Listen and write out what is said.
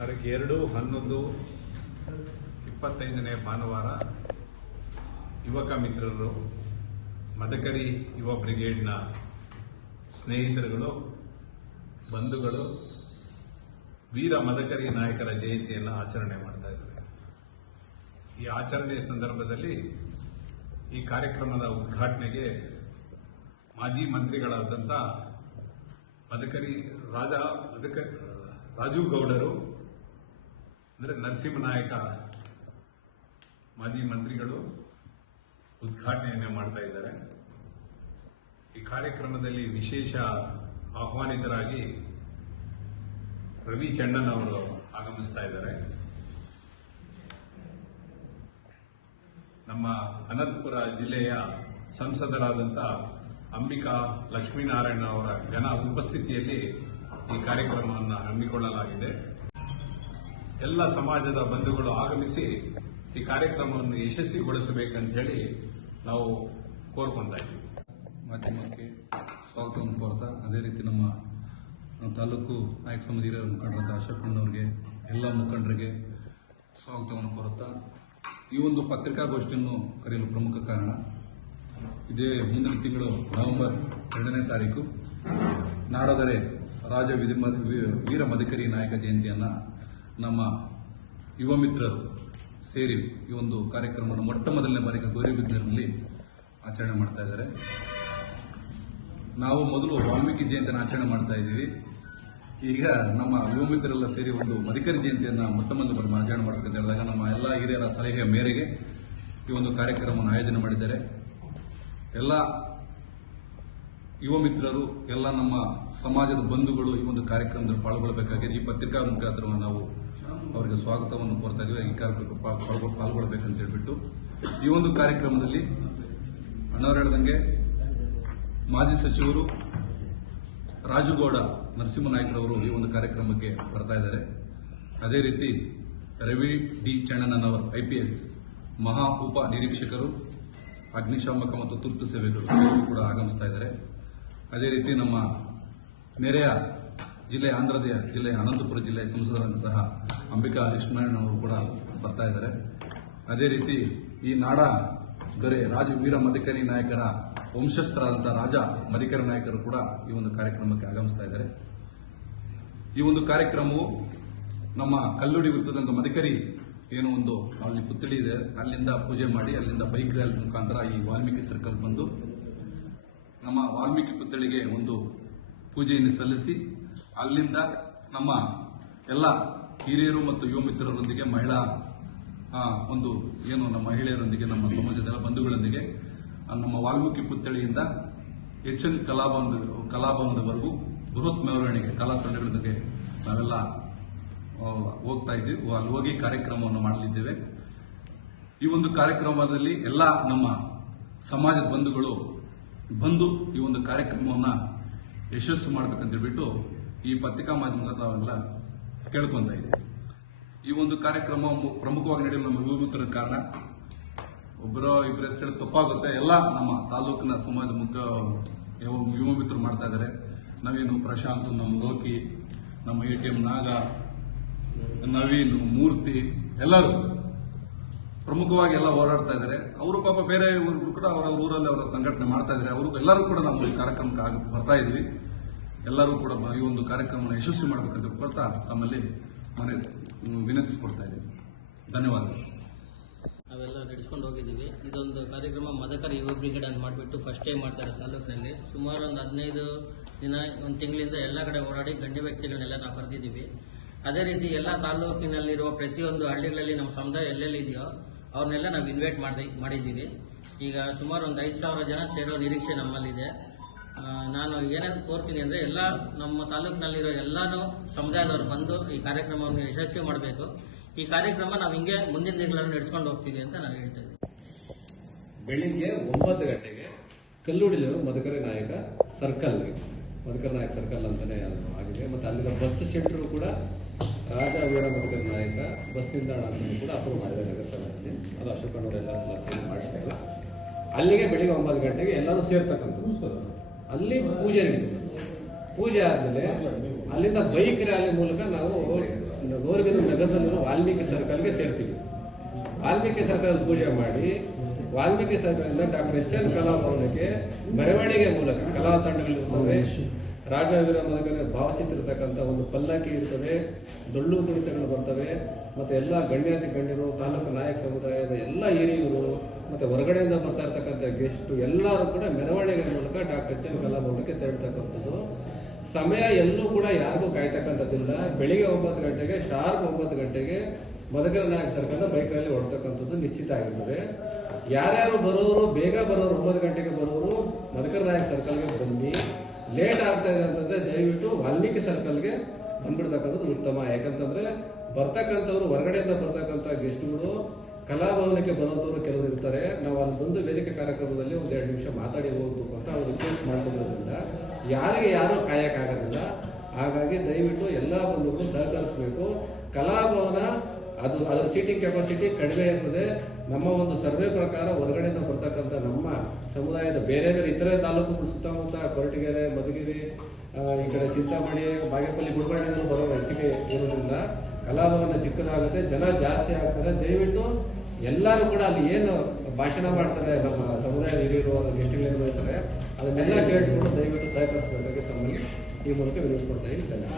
ತಾರೀಕು ಎರಡು, ಹನ್ನೊಂದು, ಇಪ್ಪತ್ತೈದನೇ ಭಾನುವಾರ ಯುವಕ ಮಿತ್ರರು, ಮದಕರಿ ಯುವ ಬ್ರಿಗೇಡ್ನ ಸ್ನೇಹಿತರುಗಳು, ಬಂಧುಗಳು, ವೀರ ಮದಕರಿ ನಾಯಕರ ಜಯಂತಿಯನ್ನು ಆಚರಣೆ ಮಾಡ್ತಾ ಇದ್ದಾರೆ. ಈ ಆಚರಣೆಯ ಸಂದರ್ಭದಲ್ಲಿ ಈ ಕಾರ್ಯಕ್ರಮದ ಉದ್ಘಾಟನೆಗೆ ಮಾಜಿ ಮಂತ್ರಿಗಳಾದಂಥ ಮದಕರಿ ರಾಜ, ಮದಕ, ರಾಜು ಗೌಡರು ಅಂದರೆ ನರಸಿಂಹನಾಯಕ ಮಾಜಿ ಮಂತ್ರಿಗಳು ಉದ್ಘಾಟನೆಯನ್ನು ಮಾಡ್ತಾ ಇದ್ದಾರೆ. ಈ ಕಾರ್ಯಕ್ರಮದಲ್ಲಿ ವಿಶೇಷ ಆಹ್ವಾನಿತರಾಗಿ ರವಿ ಚಂಡನ್ ಅವರು ಆಗಮಿಸ್ತಾ ಇದ್ದಾರೆ. ನಮ್ಮ ಅನಂತಪುರ ಜಿಲ್ಲೆಯ ಸಂಸದರಾದಂಥ ಅಂಬಿಕಾ ಲಕ್ಷ್ಮೀನಾರಾಯಣ ಅವರ ಘನ ಉಪಸ್ಥಿತಿಯಲ್ಲಿ ಈ ಕಾರ್ಯಕ್ರಮವನ್ನು ಹಮ್ಮಿಕೊಳ್ಳಲಾಗಿದೆ. ಎಲ್ಲ ಸಮಾಜದ ಬಂಧುಗಳು ಆಗಮಿಸಿ ಈ ಕಾರ್ಯಕ್ರಮವನ್ನು ಯಶಸ್ವಿಗೊಳಿಸಬೇಕಂತ ಹೇಳಿ ನಾವು ಕೋರ್ಕೊಂತ ಮಾಧ್ಯಮಕ್ಕೆ ಸ್ವಾಗತವನ್ನು ಕೋರ್ತಾ, ಅದೇ ರೀತಿ ನಮ್ಮ ತಾಲೂಕು ನಾಯಕ ಸಮಿತಿ ಹಿರಿಯರ ಮುಖಂಡರಾದ ಅಶೋಕ್ ಅಣ್ಣವ್ರಿಗೆ, ಎಲ್ಲ ಮುಖಂಡರಿಗೆ ಸ್ವಾಗತವನ್ನು ಕೋರುತ್ತಾ ಈ ಒಂದು ಪತ್ರಿಕಾಗೋಷ್ಠಿಯನ್ನು ಕರೆಯಲು ಪ್ರಮುಖ ಕಾರಣ, ಇದೇ ಮುಂದಿನ ತಿಂಗಳು ನವೆಂಬರ್ ಎರಡನೇ ತಾರೀಕು, ನಾಡದರೆ ರಾಜ ವೀರ ಮದಕರಿ ನಾಯಕ ಜಯಂತಿಯನ್ನು ನಮ್ಮ ಯುವ ಮಿತ್ರರು ಸೇರಿ ಈ ಒಂದು ಕಾರ್ಯಕ್ರಮವನ್ನು ಮೊಟ್ಟ ಮೊದಲನೇ ಬಾರಿಗೆ ಗೌರಿಬಿದ್ದರಲ್ಲಿ ಆಚರಣೆ ಮಾಡ್ತಾ ಇದ್ದಾರೆ. ನಾವು ಮೊದಲು ವಾಲ್ಮೀಕಿ ಜಯಂತಿಯನ್ನು ಆಚರಣೆ ಮಾಡ್ತಾ ಇದ್ದೀವಿ. ಈಗ ನಮ್ಮ ಯುವ ಮಿತ್ರರೆಲ್ಲ ಸೇರಿ ಒಂದು ಮಧಿಕರಿ ಜಯಂತಿಯನ್ನು ಮೊಟ್ಟ ಮೊದಲ ಬಾರಿ, ಆಚರಣೆ ಮಾಡಬೇಕಂತ ಹೇಳಿದಾಗ ನಮ್ಮ ಎಲ್ಲ ಹಿರಿಯರ ಸಲಹೆಯ ಮೇರೆಗೆ ಈ ಒಂದು ಕಾರ್ಯಕ್ರಮವನ್ನು ಆಯೋಜನೆ ಮಾಡಿದ್ದಾರೆ. ಎಲ್ಲ ಯುವ ಮಿತ್ರರು, ಎಲ್ಲ ನಮ್ಮ ಸಮಾಜದ ಬಂಧುಗಳು ಈ ಒಂದು ಕಾರ್ಯಕ್ರಮದಲ್ಲಿ ಪಾಲ್ಗೊಳ್ಳಬೇಕಾಗಿದೆ ಈ ಪತ್ರಿಕಾ ಮುಖಾಂತರ ನಾವು ಅವರಿಗೆ ಸ್ವಾಗತವನ್ನು ಕೋರ್ತಾ ಇದ್ದೀವಿ. ಈ ಕಾರ್ಯಕ್ರಮಕ್ಕೆ ಪಾ- ಪಾಲ್ಗೊ- ಪಾಲ್ಗೊಳ್ಬೇಕಂತ ಹೇಳ್ಬಿಟ್ಟು ಈ ಒಂದು ಕಾರ್ಯಕ್ರಮದಲ್ಲಿ ಅಣ್ಣವರು ಹೇಳ್ದಂಗೆ ಮಾಜಿ ಸಚಿವರು ರಾಜುಗೌಡ ನರಸಿಂಹನಾಯ್ಕರವರು ಈ ಒಂದು ಕಾರ್ಯಕ್ರಮಕ್ಕೆ ಬರ್ತಾ ಇದ್ದಾರೆ. ಅದೇ ರೀತಿ ರವಿ ಡಿ ಚಣ್ಣಣ್ಣನವರ್ ಐಪಿಎಸ್ ಮಹಾ ಉಪ ನಿರೀಕ್ಷಕರು, ಅಗ್ನಿಶಾಮಕ ಮತ್ತು ತುರ್ತು ಸೇವೆಗಳು ಕೂಡ ಆಗಮಿಸ್ತಾ ಇದ್ದಾರೆ. ಅದೇ ರೀತಿ ನಮ್ಮ ನೆರೆಯ ಜಿಲ್ಲೆ ಆಂಧ್ರದ ಜಿಲ್ಲೆಯ ಅನಂತಪುರ ಜಿಲ್ಲೆಯ ಸಂಸದರಾದಂತಹ ಅಂಬಿಕಾ ಲಕ್ಷ್ಮಣ ಅವರು ಕೂಡ ಬರ್ತಾ ಇದ್ದಾರೆ. ಅದೇ ರೀತಿ ಈ ನಾಡ ದೊರೆ ರಾಜ ವೀರ ಮದಕರಿ ನಾಯಕರ ವಂಶಸ್ಥರಾದಂತಹ ರಾಜ ಮದಿಕರಿ ನಾಯಕರು ಕೂಡ ಈ ಒಂದು ಕಾರ್ಯಕ್ರಮಕ್ಕೆ ಆಗಮಿಸ್ತಾ ಇದ್ದಾರೆ. ಈ ಒಂದು ಕಾರ್ಯಕ್ರಮವು ನಮ್ಮ ಕಲ್ಲುಡಿ ವೃತ್ತದಂತ ಮದಿಕರಿ ಏನು ಒಂದು ಅಲ್ಲಿ ಪುತ್ಥಳಿ ಇದೆ. ಅಲ್ಲಿಂದ ಪೂಜೆ ಮಾಡಿ, ಅಲ್ಲಿಂದ ಬೈಕ್ ರ್ಯಾಲಿ ಮುಖಾಂತರ ಈ ವಾಲ್ಮೀಕಿ ಸರ್ಕಲ್ ಬಂದು ನಮ್ಮ ವಾಲ್ಮೀಕಿ ಪುತ್ಥಳಿಗೆ ಒಂದು ಪೂಜೆಯನ್ನು ಸಲ್ಲಿಸಿ, ಅಲ್ಲಿಂದ ನಮ್ಮ ಎಲ್ಲ ಹಿರಿಯರು ಮತ್ತು ಯುವ ಮಿತ್ರರೊಂದಿಗೆ ಮಹಿಳಾ ಒಂದು ಏನು ನಮ್ಮ ಮಹಿಳೆಯರೊಂದಿಗೆ, ನಮ್ಮ ಸಮಾಜದ ಬಂಧುಗಳೊಂದಿಗೆ ನಮ್ಮ ವಾಲ್ಮೀಕಿ ಪುತ್ಥಳಿಯಿಂದ ಎಚ್ ಎನ್ ಕಲಾಭವನದ, ಕಲಾಭವನದವರೆಗೂ ಬೃಹತ್ ಮೆರವಣಿಗೆ, ಕಲಾ ತಂಡಗಳೊಂದಿಗೆ ನಾವೆಲ್ಲ ಹೋಗ್ತಾ ಇದ್ದೀವಿ. ಅಲ್ಲಿ ಹೋಗಿ ಕಾರ್ಯಕ್ರಮವನ್ನು ಮಾಡಲಿದ್ದೇವೆ. ಈ ಒಂದು ಕಾರ್ಯಕ್ರಮದಲ್ಲಿ ಎಲ್ಲ ನಮ್ಮ ಸಮಾಜದ ಬಂಧುಗಳು ಬಂದು ಈ ಒಂದು ಕಾರ್ಯಕ್ರಮವನ್ನು ಯಶಸ್ಸು ಮಾಡಬೇಕಂತ ಹೇಳ್ಬಿಟ್ಟು ಈ ಪತ್ರಿಕಾ ಮಾಧ್ಯಮದ ನಾವೆಲ್ಲ ಕೇಳ್ಕೊಂತ ಇದೆ ಈ ಒಂದು ಕಾರ್ಯಕ್ರಮ ಪ್ರಮುಖವಾಗಿ ನಡೆಯಲು ನಮ್ಮ ಯುವ ಕಾರಣ ಒಬ್ಬರ ಇಬ್ಬರ ಹೆಸರು ತಪ್ಪಾಗುತ್ತೆ. ಎಲ್ಲ ನಮ್ಮ ತಾಲೂಕಿನ ಸಮಾಜ ಮುಖ್ಯ, ಯುವ ಮಿತ್ರರು ಮಾಡ್ತಾ ಇದ್ದಾರೆ. ನವೀನು, ಪ್ರಶಾಂತ್, ನಮ್ಮ ಲೋಕಿ, ನಮ್ಮ ಎ ಟಿ ಎಂ ನಾಗ, ನವೀನ್, ಮೂರ್ತಿ, ಎಲ್ಲರೂ ಪ್ರಮುಖವಾಗಿ ಎಲ್ಲ ಹೋರಾಡ್ತಾ ಇದ್ದಾರೆ. ಅವರು ಪಾಪ ಬೇರೆ ಕೂಡ ಅವರ ಊರಲ್ಲಿ ಅವರ ಸಂಘಟನೆ ಮಾಡ್ತಾ ಇದ್ದಾರೆ. ಅವರು ಎಲ್ಲರೂ ಕೂಡ ನಮ್ಮ ಈ ಕಾರ್ಯಕ್ರಮಕ್ಕೆ ಬರ್ತಾ ಇದ್ದೀವಿ. ಎಲ್ಲರೂ ಕೂಡ ಈ ಒಂದು ಕಾರ್ಯಕ್ರಮವನ್ನು ಯಶಸ್ವಿ ಮಾಡಬೇಕಂತ ಕೊಡ್ತಾ ತಮ್ಮಲ್ಲಿ ಮನೆ ವಿನಂತಿಸಿಕೊಡ್ತಾ ಇದ್ದೀವಿ ಧನ್ಯವಾದಗಳು. ನಾವೆಲ್ಲ ನಡೆಸ್ಕೊಂಡು ಹೋಗಿದ್ದೀವಿ. ಇದೊಂದು ಕಾರ್ಯಕ್ರಮ ಮದಕರ ಯುವ ಬ್ರಿಗೇಡ್ ಅಂತ ಮಾಡಿಬಿಟ್ಟು ಫಸ್ಟ್ ಟೈಮ್ ಮಾಡ್ತಾರೆ ತಾಲೂಕಿನಲ್ಲಿ. ಸುಮಾರು ಒಂದು ಹದಿನೈದು ದಿನ, ಒಂದು ತಿಂಗಳಿಂದ ಎಲ್ಲ ಕಡೆ ಓಡಾಡಿ ಗಣ್ಯ ವ್ಯಕ್ತಿಗಳನ್ನೆಲ್ಲ ನಾವು ಕರೆದಿದ್ದೀವಿ. ಅದೇ ರೀತಿ ಎಲ್ಲ ತಾಲೂಕಿನಲ್ಲಿರುವ ಪ್ರತಿಯೊಂದು ಹಳ್ಳಿಗಳಲ್ಲಿ ನಮ್ಮ ಸಮುದಾಯ ಎಲ್ಲೆಲ್ಲಿ ಇದೆಯೋ ಅವ್ರನ್ನೆಲ್ಲ ನಾವು ಇನ್ವೈಟ್ ಮಾಡಿ ಮಾಡಿದ್ದೀವಿ. ಈಗ ಸುಮಾರು ಒಂದು ಐದು ಸಾವಿರ ಜನ ಸೇರೋ ನಿರೀಕ್ಷೆ ನಮ್ಮಲ್ಲಿದೆ. ನಾನು ಏನೇನು ಕೋರ್ತೀನಿ ಅಂದರೆ ಎಲ್ಲ ನಮ್ಮ ತಾಲೂಕಿನಲ್ಲಿರೋ ಎಲ್ಲಾನು ಸಮುದಾಯದವರು ಬಂದು ಈ ಕಾರ್ಯಕ್ರಮವನ್ನು ಯಶಸ್ವಿ ಮಾಡಬೇಕು. ಈ ಕಾರ್ಯಕ್ರಮ ನಾವು ಹಿಂಗೆ ಮುಂದಿನ ದಿನಗಳನ್ನು ನಡೆಸ್ಕೊಂಡು ಹೋಗ್ತೀವಿ ಅಂತ ನಾವು ಹೇಳ್ತೇವೆ ಬೆಳಿಗ್ಗೆ ಒಂಬತ್ತು ಗಂಟೆಗೆ ಕಲ್ಲುಡಿಲು ಮಧುಕರ ನಾಯಕ ಸರ್ಕಲ್. ಮಧುಕರ ನಾಯಕ ಸರ್ಕಲ್ ಅಂತಾನೆ ಆಗಿದೆ. ಮತ್ತೆ ಅಲ್ಲಿನ ಬಸ್ ಸೆಂಟರ್ ಕೂಡ ರಾಜ ವೀರ ಮಧುಕರ ನಾಯಕ ಬಸ್ ನಿಲ್ದಾಣ ಅಂತ ಕೂಡ ಅಪ್ರೂವ್ ಮಾಡಿದ್ದಾರೆ ನಗರಸಭೆಯಲ್ಲಿ. ಅದು ಅಶೋಕಣ್ಣವರೆಲ್ಲ ಎಲ್ಲ ಸೇರಿ ಮಾಡಿಸಿದ್ದಾರೆ. ಅಲ್ಲಿಗೆ ಬೆಳಿಗ್ಗೆ ಒಂಬತ್ತು ಗಂಟೆಗೆ ಎಲ್ಲರೂ ಸೇರ್ತಕ್ಕಂಥದ್ದು ಅಲ್ಲಿ ಪೂಜೆ ನಡೀತದೆ. ಪೂಜೆ ಆದಮೇಲೆ ಅಲ್ಲಿಂದ ಬೈಕ್ ರ್ಯಾಲಿ ಮೂಲಕ ನಾವು ಗೋರ್ಗದ ನಗರದಲ್ಲಿರೋ ವಾಲ್ಮೀಕಿ ಸರ್ಕಲ್ಗೆ ಸೇರ್ತೀವಿ. ವಾಲ್ಮೀಕಿ ಸರ್ಕಲ್ ಪೂಜೆ ಮಾಡಿ ವಾಲ್ಮೀಕಿ ಸರ್ಕಲ್ನಿಂದ ಡಾಕ್ಟರ್ ಎಚ್ ಎನ್ ಕಲಾಭವನಕ್ಕೆ ಮೆರವಣಿಗೆ ಮೂಲಕ ಕಲಾ ತಂಡಗಳಿರ್ತವೆ ರಾಜವೀರ ಮನಗನ ಭಾವಚಿತ್ರ ಇರತಕ್ಕಂಥ ಒಂದು ಪಲ್ಲಕ್ಕಿ ಇರ್ತದೆ ಡೊಳ್ಳು ಕುಣಿತಗಳು ಬರ್ತವೆ, ಮತ್ತು ಎಲ್ಲ ಗಣ್ಯಾತಿ ಗಣ್ಯರು, ತಾಲೂಕು ನಾಯಕ ಸಮುದಾಯದ ಎಲ್ಲ ಹಿರಿಯರು, ಮತ್ತು ಹೊರಗಡೆಯಿಂದ ಬರ್ತಾ ಇರ್ತಕ್ಕಂಥ ಗೆಸ್ಟು ಎಲ್ಲರೂ ಕೂಡ ಮೆರವಣಿಗೆ ಮೂಲಕ ಡಾಕ್ಟರ್ ಎಚ್ ಎನ್ ಅವರಿಗೆ ತೆರಳ್ತಕ್ಕಂಥದ್ದು. ಸಮಯ ಎಲ್ಲೂ ಕೂಡ ಯಾರಿಗೂ ಕಾಯ್ತಕ್ಕಂಥದ್ದಿಲ್ಲ. ಬೆಳಿಗ್ಗೆ ಒಂಬತ್ತು ಗಂಟೆಗೆ, ಶಾರ್ಪ್ ಒಂಬತ್ತು ಗಂಟೆಗೆ ಮದಕರ ನಾಯಕ ಸರ್ಕಲ್ ಬೈಕ್ನಲ್ಲಿ ಹೊರಡ್ತಕ್ಕಂಥದ್ದು ನಿಶ್ಚಿತ ಆಗಿರ್ತದೆ. ಯಾರ್ಯಾರು ಬರೋರು, ಬೇಗ ಬರೋರು, ಒಂಬತ್ತು ಗಂಟೆಗೆ ಬರೋರು ಮದಕರ ನಾಯಕ ಸರ್ಕಲ್ಗೆ ಬನ್ನಿ. ಲೇಟ್ ಆಗ್ತಾ ಇದೆ ಅಂತಂದ್ರೆ ದಯವಿಟ್ಟು ವಾಲ್ಮೀಕಿ ಸರ್ಕಲ್ಗೆ ಬಂದ್ಬಿಡ್ತಕ್ಕಂಥದ್ದು ಉತ್ತಮ. ಯಾಕಂತಂದ್ರೆ ಬರ್ತಕ್ಕಂಥವ್ರು, ಹೊರಗಡೆಯಿಂದ ಬರ್ತಕ್ಕಂಥ ಗೆಸ್ಟ್ಗಳು ಕಲಾಭವನಕ್ಕೆ ಬರೋದವರು ಕೆಲವರು ಇರ್ತಾರೆ. ನಾವು ಅಲ್ಲಿ ಬಂದು ವೇದಿಕೆ ಕಾರ್ಯಕ್ರಮದಲ್ಲಿ ಒಂದು ಎರಡು ನಿಮಿಷ ಮಾತಾಡಿ ಹೋಗ್ಬೇಕು ಅಂತ ಅವ್ರು ರಿಕ್ವೆಸ್ಟ್ ಮಾಡ್ಕೊಂಡಿರೋದ್ರಿಂದ ಯಾರಿಗೆ ಯಾರೂ ಕಾಯಕ್ಕಾಗೋದಿಲ್ಲ ಹಾಗಾಗಿ ದಯವಿಟ್ಟು ಎಲ್ಲ ಬಂಧುಗಳು ಸಹಕರಿಸಬೇಕು. ಕಲಾಭವನ ಅದು ಅದರ ಸೀಟಿಂಗ್ ಕೆಪಾಸಿಟಿ ಕಡಿಮೆ ಇರ್ತದೆ. ನಮ್ಮ ಒಂದು ಸರ್ವೆ ಪ್ರಕಾರ ಹೊರಗಡೆಯಿಂದ ಬರ್ತಕ್ಕಂಥ ನಮ್ಮ ಸಮುದಾಯದ ಬೇರೆ ಬೇರೆ ಇತರೆ ತಾಲೂಕು ಸುತ್ತಮುತ್ತ ಕೊರಟಗೆರೆ, ಮಧುಗಿರಿ ಈ ಕಡೆ ಚಿಂತಾಮಣಿ, ಬಾಗೇಪಲ್ಲಿ ಗುಡ್ಬಳ್ಳಿಯಿಂದ ಬರೋ ಹೆಚ್ಚಿಗೆ ಇರೋದ್ರಿಂದ ಕಲಾಭವನ ಚಿಕ್ಕದಾಗುತ್ತೆ, ಜನ ಜಾಸ್ತಿ ಆಗ್ತಾರೆ. ದಯವಿಟ್ಟು ಎಲ್ಲರೂ ಕೂಡ ಅಲ್ಲಿ ಏನು ಭಾಷಣ ಮಾಡ್ತಾರೆ, ನಮ್ಮ ಸಮುದಾಯದ ಹಿರಿಯರು ಗೆಸ್ಟ್ಗಳೇನು ಇರ್ತಾರೆ, ಅದನ್ನೆಲ್ಲ ಕೇಳಿಸ್ಕೊಂಡು ದಯವಿಟ್ಟು ಸಹಕರಿಸಬೇಕಾಗಿ ತಮ್ಮಲ್ಲಿ ಈ ಮೂಲಕ ವಿನಿಸ್ಕೊಡ್ತಾ ಇದ್ದೀನಿ.